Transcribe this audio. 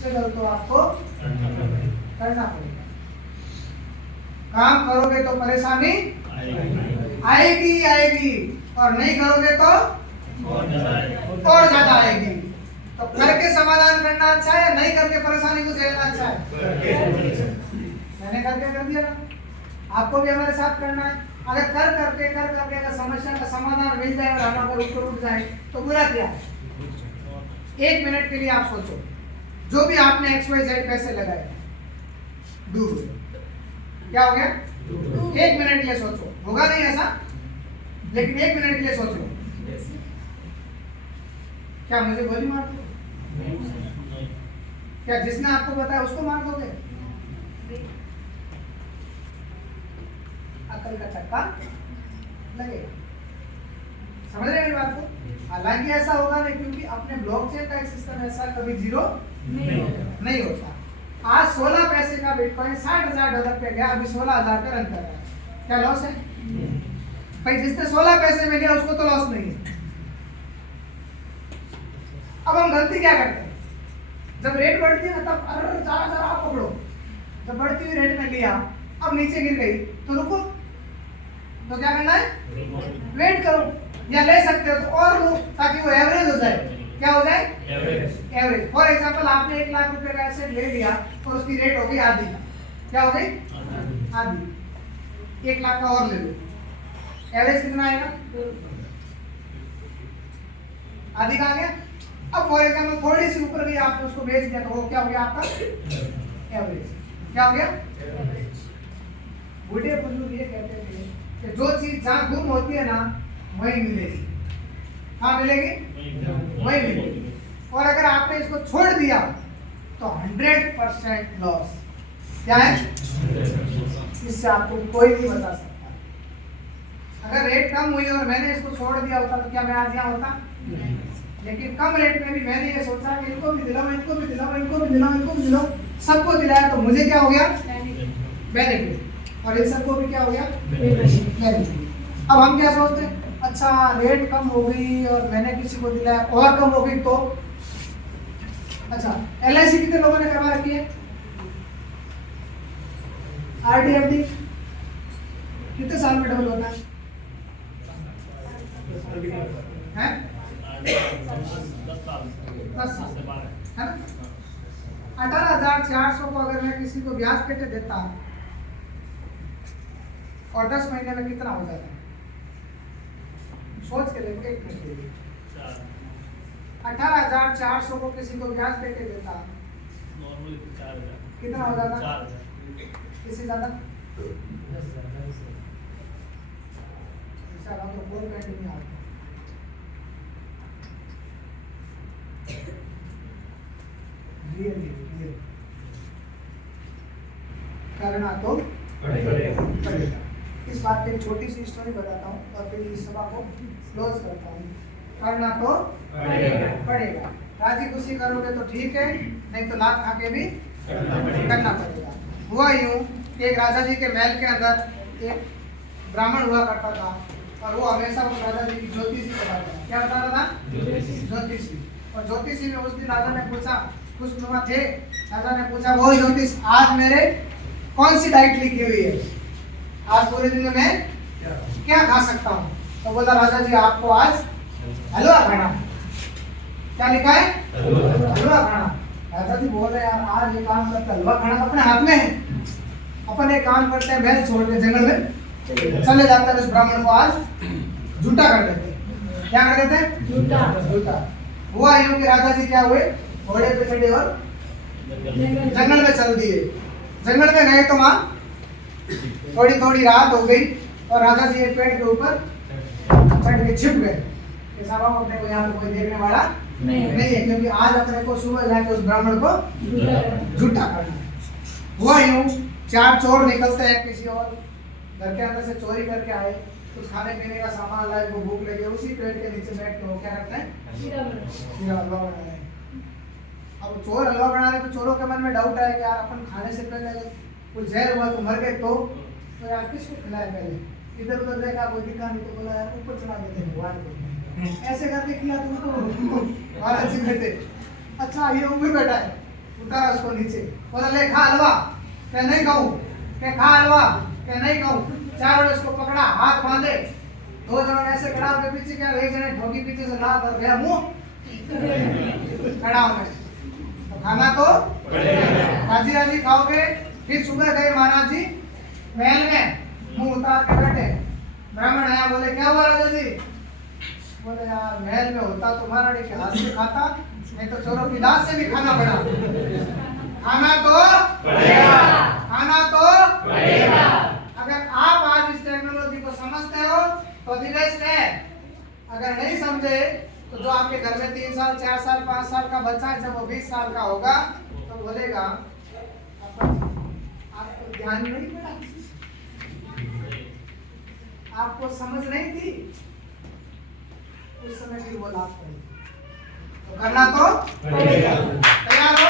Struggle तो आपको करना पड़ेगा। काम करोगे तो परेशानी आएगी आएगी, और नहीं करोगे तो और ज्यादा आएगी। तो करके समाधान करना अच्छा है या नहीं करके परेशानी को झेलना अच्छा है? मैंने करके कर दिया ना, आपको भी हमारे साथ करना है। अगर कर करके अगर समस्या का समाधान मिल जाए और हम अगर ऊपर उठ जाए तो बुरा क्या है? 1 मिनट के लिए आप सोचो, जो भी आपने XYZ पैसे लगाए डूब गए, क्या हो गया? 1 मिनट के लिए सोचो, होगा नहीं ऐसा, लेकिन 1 मिनट के लिए सोचो, क्या मुझे गोली मार दो? क्या जिसने आपको बताया उसको मार दोगे? अकल का चक्का लगेगा। समझ रहे हैं मेरी बात को? हालांकि ऐसा होगा नहीं, क्योंकि अपने ब्लॉकचेन का एक सिस्टम ऐसा कभी जीरो नहीं होता। आज 16 पैसे का बिटकॉइन $60,000 पे गया, अभी 16,000 पे रन कर रहा है, क्या लॉस है भाई? जिसने 16 पैसे में गया उसको तो लॉस नहीं है। अब हम गलती क्या करते हैं? जब रेट बढ़ती है ना तब अरे जरा आप पकड़ो, जब बढ़ती हुई रेट में लिया, अब नीचे गिर गई तो रुको, तो क्या करना है? वेट करो, या ले सकते हो तो और लो ताकि वो एवरेज हो जाए। क्या हो जाए? एवरेज। फॉर एग्जांपल आपने 1 लाख रुपए का एसेट ले लिया और उसकी रेट हो गई आधी का, क्या हो गई? आधी। 1 लाख का और ले लो, एवरेज कितना आएगा? आधी का आ गया। अब फॉर एग्जांपल थोड़ी सी ऊपर गई, आपने उसको बेच दिया तो वो क्या हो गया आपका? एवरेज। क्या हो गया? बूढ़े बुजुर्ग ये कहते थे कि जो चीज जहाँ गुम होती है ना वही मिलेगी। हाँ मिलेगी, वही मिलेगी। और अगर आपने इसको छोड़ दिया तो 100% लॉस। क्या है? इससे आपको कोई नहीं बता सकता। अगर रेट कम हुई और मैंने इसको छोड़ दिया होता तो क्या मैं आज यहाँ होता? लेकिन कम रेट में भी मैंने ये सोचा कि इनको भी दिलाऊं, इनको भी दिलाऊं, इनको भी दिलाऊं, इनको भी दिलाऊं, सबको दिलाया तो मुझे क्या हो गया? बेनिफिट। और इन सबको भी क्या हो गया? बेनिफिट। अब हम क्या सोचते हैं? अच्छा रेट कम हो गई और मैंने किसी को दिलाया और कम हो गई तो अच्छा। LIC कितने लोगों ने करवा रखी है? RD/FD कितने साल में डबल होता है? 10 साल है ना? 18,400 को अगर मैं किसी को ब्याज पे देता और 10 महीने में कितना हो जाता है? सोच के देखो, 1 मिनट के लिए। 18,400 को किसी को ब्याज पे देता नॉर्मली 4,000 कितना हो जाता? 4,000 इससे ज्यादा तो बोल नहीं आता। करना तो पड़ेगा। इस बात की छोटी सी स्टोरी बताता हूँ और फिर इस सभा को क्लोज करता हूँ। करना तो पड़ेगा। राजी खुशी करोगे तो ठीक है, नहीं तो लात खा के भी करना पड़ेगा। हुआ यूं कि एक राजा जी के महल के अंदर एक ब्राह्मण हुआ करता था और वो हमेशा उस राजा जी की ज्योतिषी बताता था। क्या बता रहा था? ज्योतिषी। और ज्योतिषी में उस दिन राजा ने पूछा, खुशनुमा थे, राजा ने पूछा वो ज्योतिष आज मेरे कौन सी डाइट लिखी हुई है? आज पूरे दिन में मैं क्या खा सकता हूँ? तो बोला राजा जी आपको आज हलवा खाना। क्या लिखा है? हलवा खाना। राजा जी बोल रहे यार आज ये काम करते, हलवा खाना अपने हाथ में है, अपन एक काम करते हैं, बैल छोड़ के जंगल में चले जाते हैं, उस ब्राह्मण को आज झूठा कर देते हैं। क्या कर देते हैं? झूठा। हुआ यूं कि राजा जी क्या हुए, घोड़े पे चढ़े और जंगल में चल दिए। जंगल में गए तो वहां थोड़ी थोड़ी रात हो गई और राजा जी एक पेड़ के ऊपर चढ़ के छिप गए। साहब अपने को यहाँ पे कोई देखने वाला नहीं है, क्योंकि आज अपने को सुबह जाके उस ब्राह्मण को झूठा करना है। हुआ यूं 4 चोर निकलते हैं किसी और घर के अंदर से चोरी करके आए, कुछ खाने पीने का सामान लाए, वो भूख लगी, उसी पेड़ के नीचे बैठ के वो क्या करते हैं? हलवा बना रहे हैं। अब चोर हलवा बना रहे तो चोरों के मन में डाउट आया कि यार अपन खाने से पहले कुछ जहर हुआ तो मर गए तो यार किसको खिलाए? पहले इधर उधर देखा, कोई दिखा नहीं तो बोला यार ऊपर चला देते हैं भगवान को। ऐसे करके खिला तुमको महाराज जी बैठे। अच्छा ये ऊपर बैठा है, उतारा उसको नीचे, बोला ले खा हलवा, क्या नहीं खाऊं, क्या खा हलवा, क्या नहीं खाऊं। चारों ने उसको पकड़ा, हाथ बांधे, दो जनों ने ऐसे खड़ा होकर पीछे क्या, एक जने ठोकी पीछे से लात और गया मुंह खड़ा होने। तो खाना तो राजी राजी खाओगे। फिर सुबह गए महाराज जी महल में, मुंह उतार के बैठे। ब्राह्मण आया, बोले क्या हुआ राजा जी? बोले यार महल में होता तो महारानी के हाथ से खाता, नहीं तो चोरों की लाश से भी खाना पड़ा। खाना तो पड़ेगा, खाना तो पड़ेगा। अगर आप आज इस टेक्नोलॉजी को समझते हो तो दिवस है, अगर नहीं समझे तो जो आपके घर में 3 साल 4 साल 5 साल का बच्चा है, जब वो 20 साल का होगा तो बोलेगा आपको ध्यान नहीं पड़ा, आपको समझ नहीं थी, उस समय फिर वो लाभ पड़ेगी। तो करना तो पड़ेगा। तैयार हो?